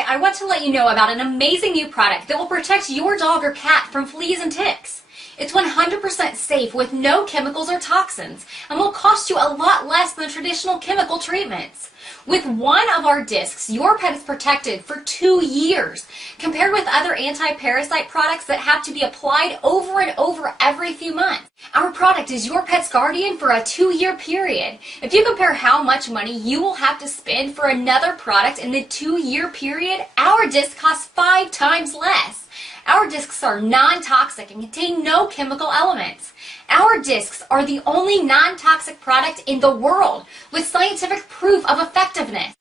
Hi, I want to let you know about an amazing new product that will protect your dog or cat from fleas and ticks. It's 100% safe with no chemicals or toxins and will cost you a lot less than traditional chemical treatments. With one of our discs, your pet is protected for 2 years, compared with other anti-parasite products that have to be applied over and over every few months. Our product is your pet's guardian for a 2-year period. If you compare how much money you will have to spend for another product in the 2-year period, our disc costs 5 times less. Our discs are non-toxic and contain no chemical elements. Our discs are the only non-toxic product in the world with scientific proof of effectiveness.